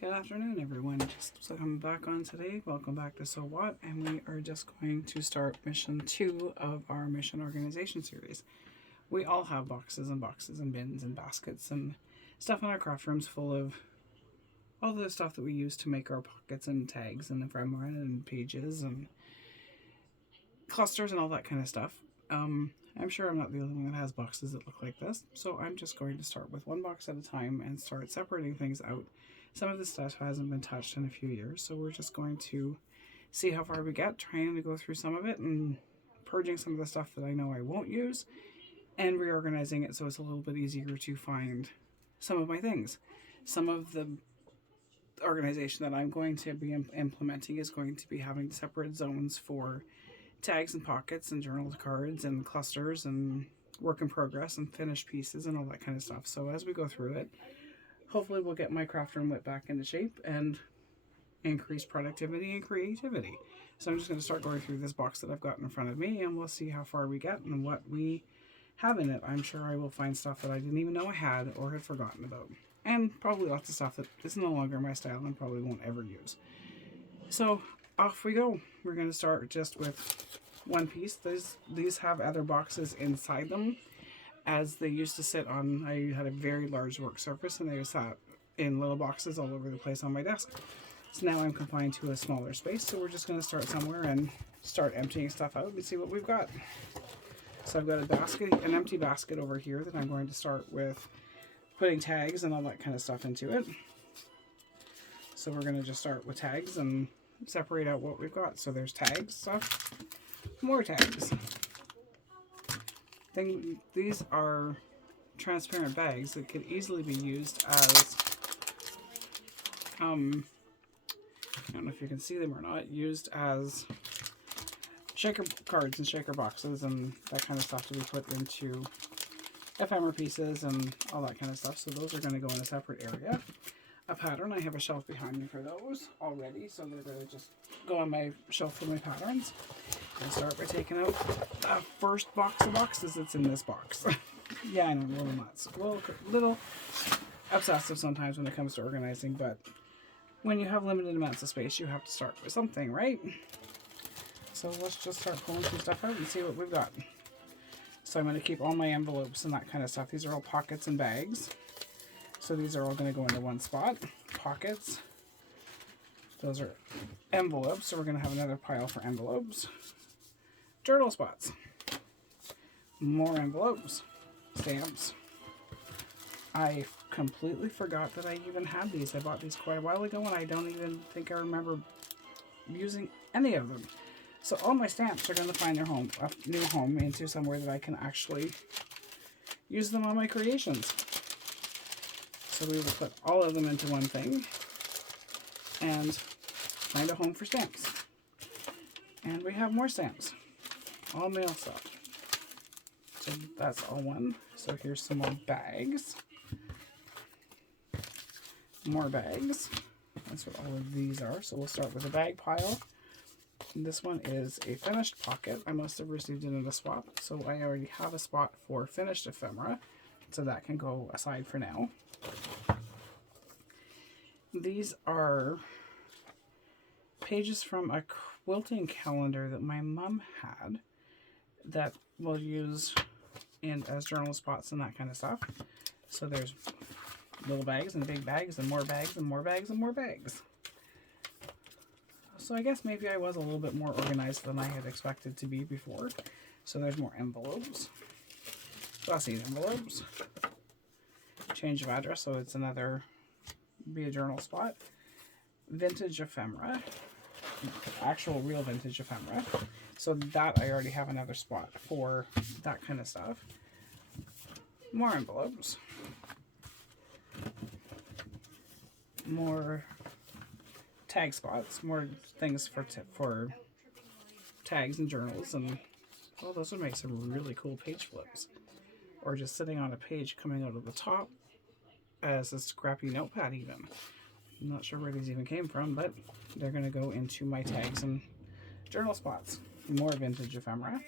Good afternoon, everyone. Just so coming back on today. Welcome back to So What, and we are just going to start mission 2 of our mission organization series. We all have boxes and boxes and bins and baskets and stuff in our craft rooms full of all the stuff that we use to make our pockets and tags and ephemera and pages and clusters and all that kind of stuff. I'm sure I'm not the only one that has boxes that look like this, so I'm just going to start with one box at a time and start separating things out. Some of this stuff hasn't been touched in a few years, so we're just going to see how far we get, trying to go through some of it and purging some of the stuff that I know I won't use and reorganizing it so it's a little bit easier to find some of my things. Some of the organization that I'm going to be implementing is going to be having separate zones for tags and pockets and journal cards and clusters and work in progress and finished pieces and all that kind of stuff. So as we go through it, hopefully we'll get my craft room whip back into shape and increase productivity and creativity. So I'm just going to start going through this box that I've got in front of me, and we'll see how far we get and what we have in it. I'm sure I will find stuff that I didn't even know I had or had forgotten about. And probably lots of stuff that is no longer my style and probably won't ever use. So off we go. We're going to start just with one piece. These have other boxes inside them, as they used to sit on. I had a very large work surface and they sat in little boxes all over the place on my desk. So now I'm confined to a smaller space, so we're just going to start somewhere and start emptying stuff out and see what we've got. So I've got a basket, an empty basket over here that I'm going to start with putting tags and all that kind of stuff into it. So we're going to just start with tags and separate out what we've got. So there's tags, stuff, more tags. These are transparent bags that could easily be used as, I don't know if you can see them or not, used as shaker cards and shaker boxes and that kind of stuff to be put into ephemera pieces and all that kind of stuff. So those are going to go in a separate area. A pattern, I have a shelf behind me for those already, so they're going to just go on my shelf for my patterns. And start by taking out the first box of boxes that's in this box. Yeah, I know, a little nuts. A little obsessive sometimes when it comes to organizing, but when you have limited amounts of space, you have to start with something, right? So let's just start pulling some stuff out and see what we've got. So I'm going to keep all my envelopes and that kind of stuff. These are all pockets and bags. So these are all going to go into one spot. Pockets. Those are envelopes, so we're going to have another pile for envelopes. Journal spots. More envelopes. Stamps. I completely forgot that I even had these. I bought these quite a while ago and I don't even think I remember using any of them. So all my stamps are going to find their home, a new home, into somewhere that I can actually use them on my creations. So we will put all of them into one thing and find a home for stamps. And we have more stamps. All mail stuff. So that's all one. So here's some more bags. More bags. That's what all of these are. So we'll start with a bag pile. And this one is a finished pocket. I must have received it in a swap. So I already have a spot for finished ephemera. So that can go aside for now. These are pages from a quilting calendar that my mom had that we'll use as journal spots and that kind of stuff. So there's little bags and big bags and more bags and more bags and more bags. So I guess maybe I was a little bit more organized than I had expected to be before. So there's more envelopes. Glossy envelopes. Change of address, so it's another, be a journal spot. Vintage ephemera. Actual real vintage ephemera. So that I already have another spot for that kind of stuff. More envelopes. More tag spots. More things for tags and journals. And oh, those would make some really cool page flips. Or just sitting on a page coming out of the top as a scrappy notepad even. I'm not sure where these even came from, but they're going to go into my tags and journal spots. More vintage ephemera.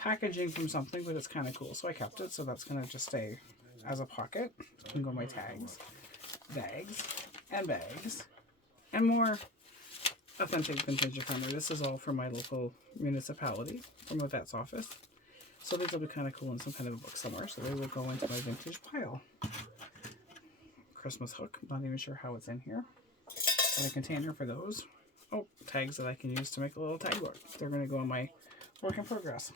Packaging from something, but it's kind of cool, so I kept it, so that's going to just stay as a pocket. Can go my tags, bags, and more authentic vintage ephemera. This is all from my local municipality, from a vet's office. So these will be kind of cool in some kind of a book somewhere. So they will go into my vintage pile. Christmas hook. Not even sure how it's in here. And a container for those. Oh, tags that I can use to make a little tag book. They're going to go in my work in progress.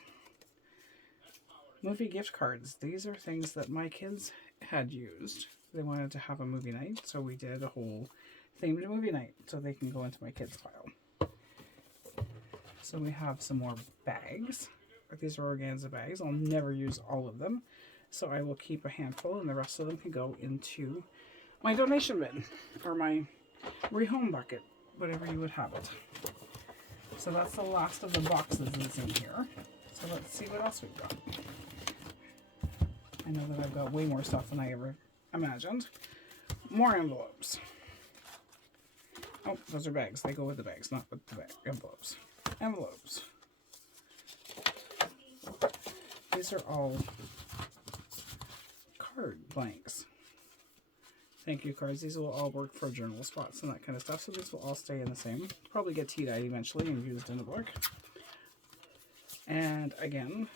Movie gift cards. These are things that my kids had used. They wanted to have a movie night, so we did a whole themed movie night so they can go into my kids' pile. So we have some more bags. These are organza bags. I'll never use all of them, so I will keep a handful, and the rest of them can go into my donation bin or my rehome bucket, whatever you would have it. So that's the last of the boxes that's in here. So let's see what else we've got. I know that I've got way more stuff than I ever imagined. More envelopes. Oh, those are bags. They go with the bags, not with the envelopes. Envelopes. These are all card blanks. Thank you cards. These will all work for journal spots and that kind of stuff. So these will all stay in the same. Probably get tea-dyed eventually and used in a book. And again,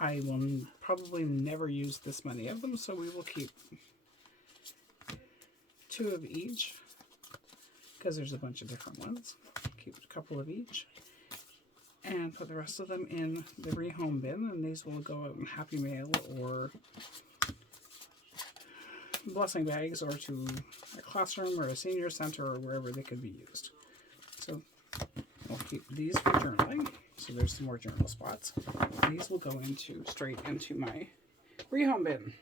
I will probably never use this many of them, so we will keep 2 of each because there's a bunch of different ones. Keep a couple of each and put the rest of them in the rehome bin, and these will go out in Happy Mail or blessing bags or to a classroom or a senior center or wherever they could be used. So I'll keep these for journaling. So there's some more journal spots. These will go straight into my rehome bin.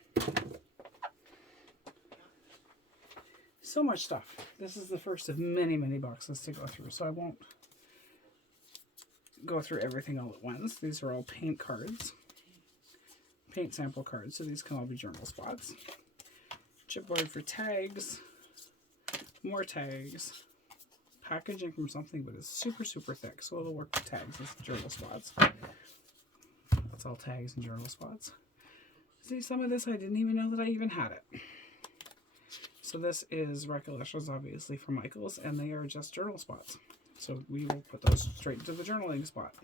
So much stuff. This is the first of many, many boxes to go through, so I won't go through everything all at once. These are all paint cards, paint sample cards, so these can all be journal spots. Chipboard for tags, more tags, packaging from something but it's super, super thick, so it'll work for tags as journal spots. That's all tags and journal spots. See, some of this I didn't even know that I even had it. So this is Recollections, obviously, from Michael's, and they are just journal spots. So we will put those straight into the journaling spot.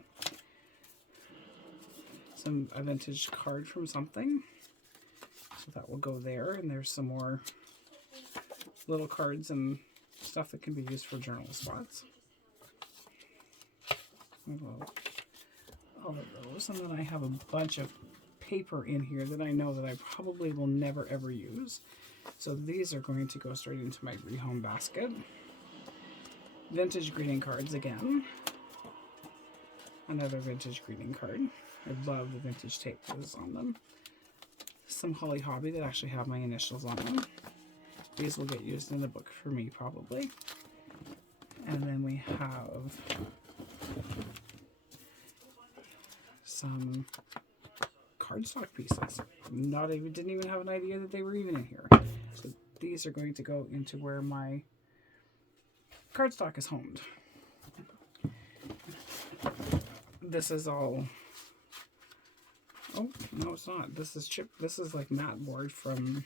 A vintage card from something. So that will go there, and there's some more little cards and stuff that can be used for journal spots. All of those, and then I have a bunch of paper in here that I know that I probably will never ever use. So these are going to go straight into my rehome basket. Vintage greeting cards again. Another vintage greeting card. I love the vintage tape that is on them. Some Holly Hobby that actually have my initials on them. These will get used in the book for me probably. And then we have some cardstock pieces. Didn't even have an idea that they were even in here. So these are going to go into where my cardstock is homed. This is all. Oh no, it's not. This is chip. This is like mat board from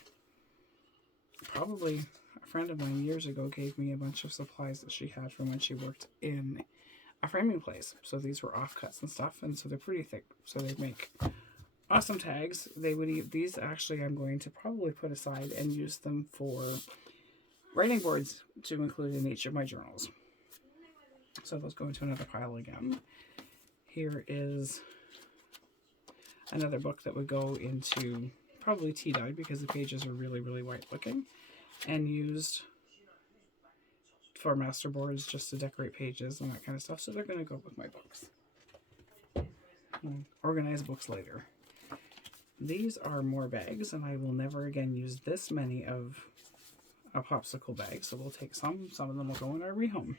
probably a friend of mine years ago gave me a bunch of supplies that she had from when she worked in a framing place. So these were offcuts and stuff, and so they're pretty thick. So they make awesome tags. They would eat these. Actually, I'm going to probably put aside and use them for writing boards to include in each of my journals. So those go into another pile again. Here is another book that would go into probably tea-dyed because the pages are really, really white looking, and used for master boards just to decorate pages and that kind of stuff. So they're going to go with my books. Organize books later. These are more bags, and I will never again use this many of a popsicle bag. So we'll take some of them will go in our rehome.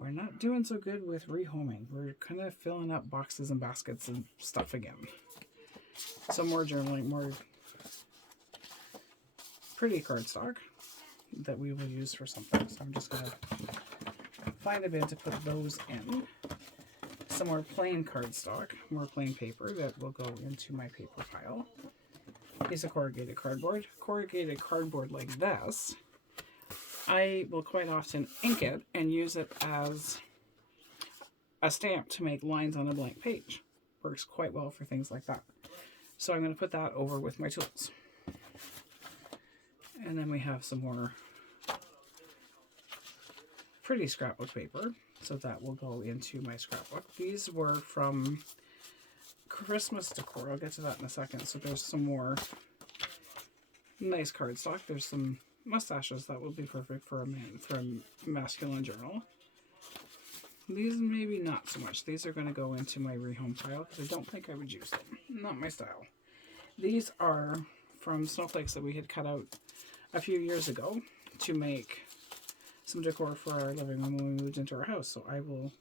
We're not doing so good with rehoming. We're kind of filling up boxes and baskets and stuff again. Some more journaling, more pretty cardstock that we will use for something. So I'm just going to find a bin to put those in. Some more plain cardstock, more plain paper that will go into my paper pile. piece of corrugated cardboard. Corrugated cardboard like this, I will quite often ink it and use it as a stamp to make lines on a blank page. Works quite well for things like that. So I'm going to put that over with my tools. And then we have some more pretty scrapbook paper. So that will go into my scrapbook. These were from Christmas decor. I'll get to that in a second. So there's some more nice cardstock. There's some mustaches that would be perfect for a man, for a masculine journal. These maybe not so much. These are going to go into my rehome pile because I don't think I would use them. Not my style. These are from snowflakes that we had cut out a few years ago to make some decor for our living room when we moved into our house. So I will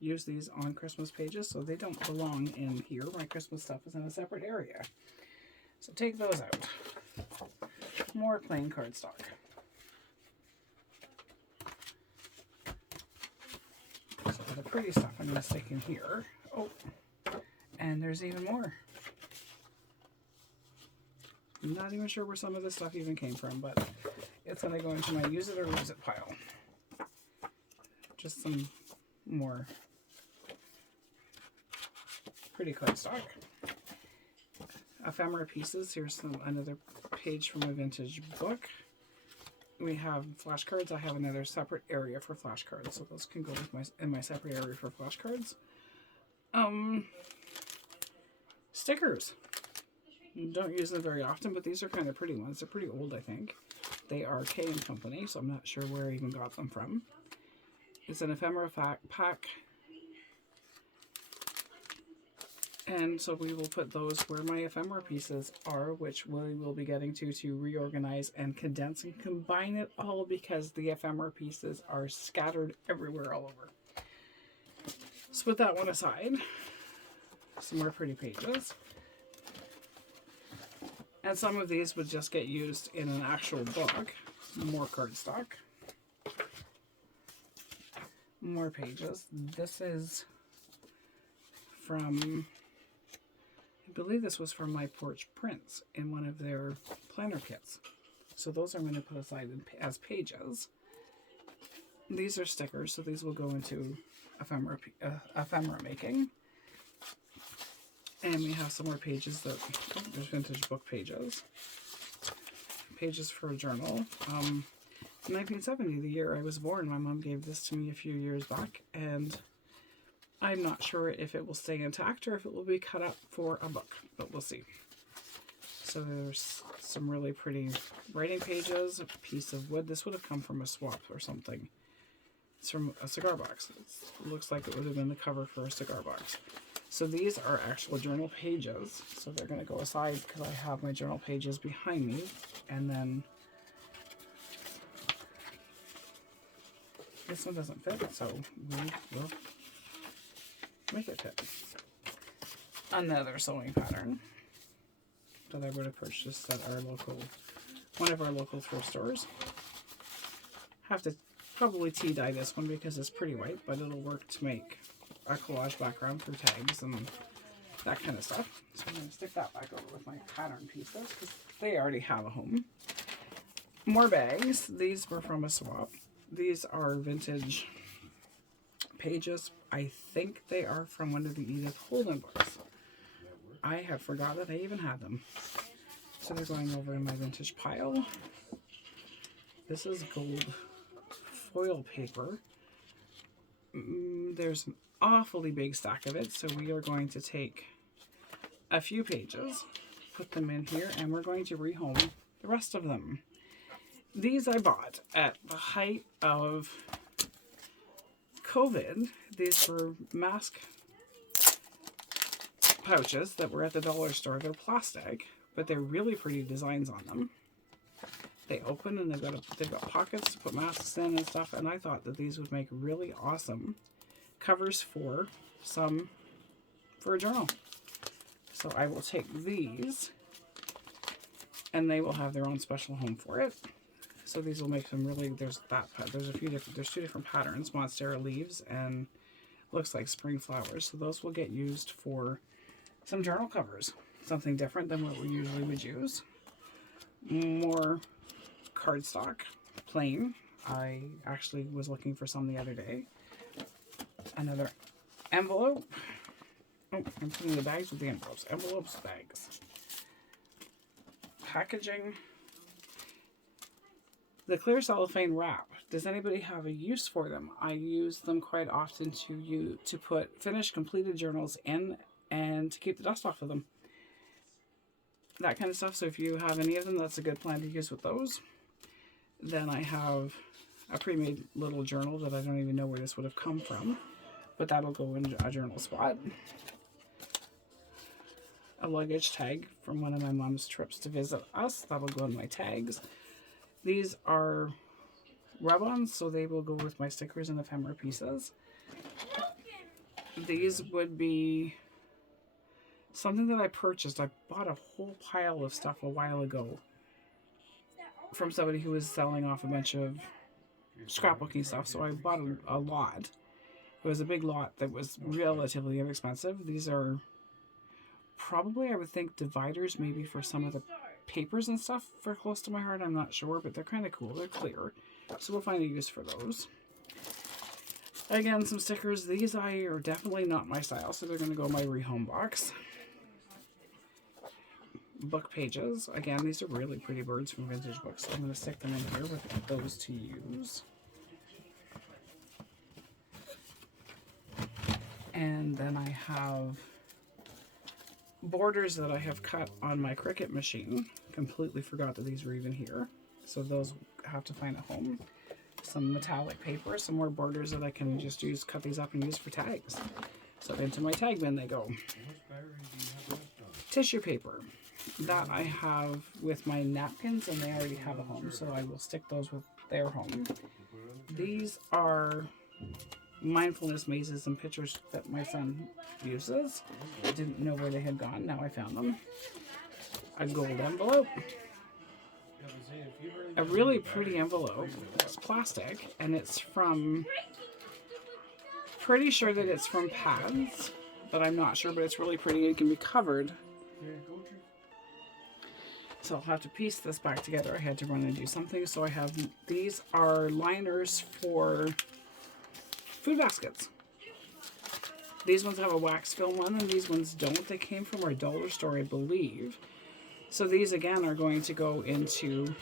use these on Christmas pages, so they don't belong in here. My Christmas stuff is in a separate area. So take those out. More plain cardstock. So the pretty stuff I'm going to stick in here. Oh, and there's even more. I'm not even sure where some of this stuff even came from, but it's going to go into my use it or lose it pile. Just some more pretty cardstock. Ephemera pieces. Here's another page from a vintage book. We have flashcards. I have another separate area for flashcards, so those can go with in my separate area for flashcards. Stickers. Don't use them very often, but these are kind of pretty ones. They're pretty old, I think. They are K & Company, so I'm not sure where I even got them from. It's an ephemera pack. And so we will put those where my ephemera pieces are, which we will be getting to reorganize and condense and combine it all because the ephemera pieces are scattered everywhere all over. So put that one aside. Some more pretty pages. And some of these would just get used in an actual book. More cardstock. More pages. This is from, I believe this was from My Porch Prints in one of their planner kits. So those I'm going to put aside as pages. These are stickers, so these will go into ephemera making. And we have some more pages that, oh, there's vintage book pages. Pages for a journal. 1970, the year I was born, my mom gave this to me a few years back, and I'm not sure if it will stay intact or if it will be cut up for a book, but we'll see. So there's some really pretty writing pages, a piece of wood. This would have come from a swap or something. It's from a cigar box. It looks like it would have been the cover for a cigar box. So these are actual journal pages. So they're going to go aside because I have my journal pages behind me. And then this one doesn't fit, so we will make it fit. Another sewing pattern that I would have purchased at our local, one of our local thrift stores. Have to probably tea dye this one because it's pretty white, but it'll work to make a collage background for tags and that kind of stuff. So I'm going to stick that back over with my pattern pieces because they already have a home. More bags. These were from a swap. These are vintage pages. I think they are from one of the Edith Holden books. I have forgot that I even had them. So they're going over in my vintage pile. This is gold foil paper. There's an awfully big stack of it, so we are going to take a few pages, put them in here, and we're going to rehome the rest of them. These I bought at the height of COVID. These were mask pouches that were at the dollar store. They're plastic, but they're really pretty designs on them. They open and they've got pockets to put masks in and stuff, and I thought that these would make really awesome covers for a journal. So I will take these and they will have their own special home for it. So these will make them really, there's two different patterns, Monstera leaves and looks like spring flowers. So those will get used for some journal covers, something different than what we usually would use. more cardstock, plain. I actually was looking for some the other day. Another envelope. Oh, I'm putting the bags with the envelopes. Envelopes, bags. Packaging. The clear cellophane wrap. Does anybody have a use for them? I use them quite often to put finished completed journals in and to keep the dust off of them. That kind of stuff. So if you have any of them, that's a good plan to use with those. Then I have a pre-made little journal that I don't even know where this would have come from, but that'll go in a journal spot. A luggage tag from one of my mom's trips to visit us. That'll go in my tags. These are rub-ons, so they will go with my stickers and ephemera pieces. These would be something that I purchased. I bought a whole pile of stuff a while ago from somebody who was selling off a bunch of scrapbooking stuff, so I bought a lot. It was a big lot that was relatively inexpensive. These are probably, I would think, dividers maybe for some of the papers and stuff for close to my heart. I'm not sure, but they're kind of cool. They're clear, so we'll find a use for those. Again, some stickers. These are definitely not my style, so they're going to go in my rehome box. Book pages. Again, these are really pretty birds from vintage books, so I'm going to stick them in here with those to use. And then I have borders that I have cut on my Cricut machine. Completely forgot that these were even here, so those have to find a home. Some metallic paper, some more borders that I can just use, cut these up and use for tags. So into my tag bin they go. Tissue paper. That I have with my napkins, and they already have a home, so I will stick those with their home. These are mindfulness mazes and pictures that my son uses. I didn't know where they had gone. Now I found them. A gold envelope. A really pretty envelope. It's plastic, and it's from, pretty sure that it's from Pads, but I'm not sure, but it's really pretty. It can be covered. So I'll have to piece this back together. I had to run and do something. So I have, these are liners for food baskets. These ones have a wax fill one, and these ones don't. They came from our dollar store, I believe. So these again are going to go into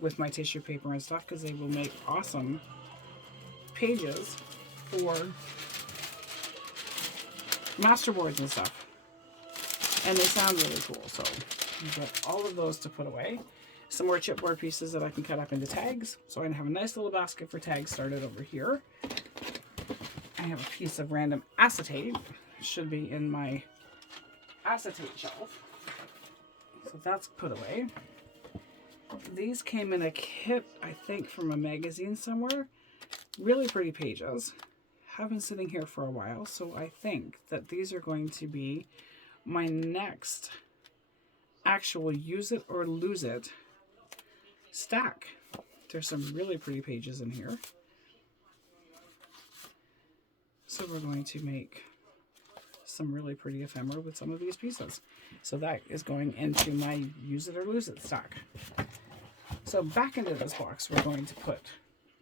with my tissue paper and stuff, because they will make awesome pages for masterboards and stuff. And they sound really cool, so I've got all of those to put away. Some more chipboard pieces that I can cut up into tags. So I'm going to have a nice little basket for tags started over here. I have a piece of random acetate. It should be in my acetate shelf. So that's put away. These came in a kit, I think, from a magazine somewhere. Really pretty pages. Have been sitting here for a while, so I think that these are going to be my next actual use it or lose it stack. There's some really pretty pages in here. So we're going to make some really pretty ephemera with some of these pieces. So that is going into my use it or lose it stack. So back into this box, we're going to put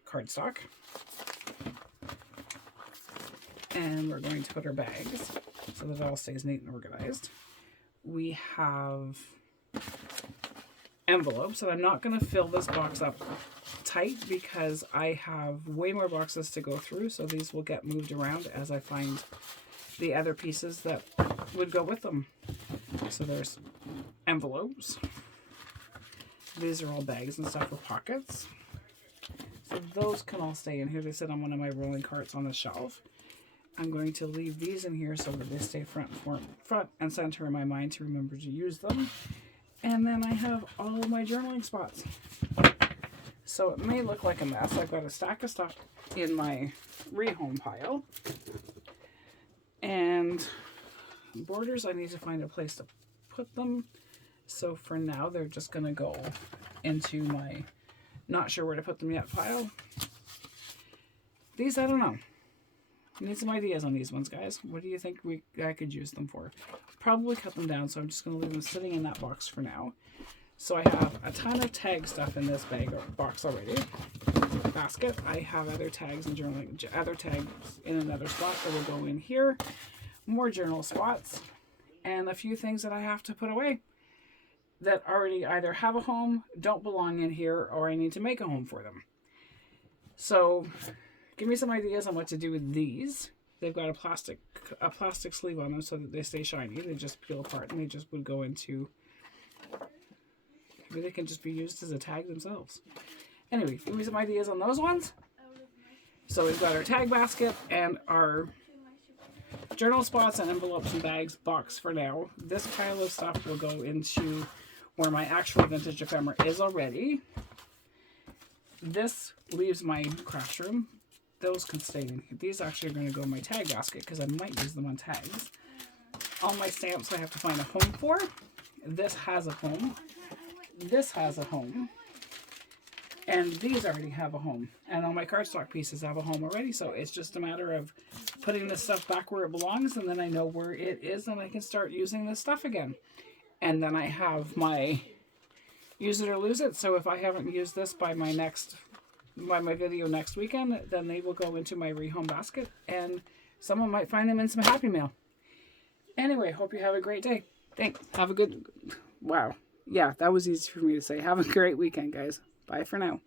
cardstock. And we're going to put our bags so that it all stays neat and organized. We have envelopes, and I'm not going to fill this box up tight because I have way more boxes to go through, so these will get moved around as I find the other pieces that would go with them. So there's envelopes. These are all bags and stuff with pockets. So those can all stay in here. They sit on one of my rolling carts on the shelf. I'm going to leave these in here so that they stay front and center in my mind to remember to use them. And then I have all of my journaling spots. So it may look like a mess. I've got a stack of stuff in my rehome pile. And borders, I need to find a place to put them. So for now, they're just going to go into my not sure where to put them yet pile. These, I don't know. I need some ideas on these ones, guys. What do you think I could use them for? Probably cut them down, so I'm just going to leave them sitting in that box for now. So I have a ton of tag stuff in this bag or box already. Basket. I have other tags and journaling, other tags in another spot that will go in here. More journal spots, and a few things that I have to put away that already either have a home, don't belong in here, or I need to make a home for them. So give me some ideas on what to do with these. They've got a plastic sleeve on them so that they stay shiny. They just peel apart and they just would go into, maybe they can just be used as a tag themselves. Anyway, give me some ideas on those ones. So we've got our tag basket and our journal spots and envelopes and bags box for now. This pile of stuff will go into where my actual vintage ephemera is already. This leaves my craft room. Those can stay in. These actually are going to go in my tag basket because I might use them on tags. All my stamps I have to find a home for. This has a home. This has a home. And these already have a home. And all my cardstock pieces have a home already. So it's just a matter of putting this stuff back where it belongs. And then I know where it is and I can start using this stuff again. And then I have my use it or lose it. So if I haven't used this by my video next weekend, then they will go into my rehome basket. And someone might find them in some Happy Mail. Anyway, hope you have a great day. Thanks. Have a good... Wow. Yeah, that was easy for me to say. Have a great weekend, guys. Bye for now.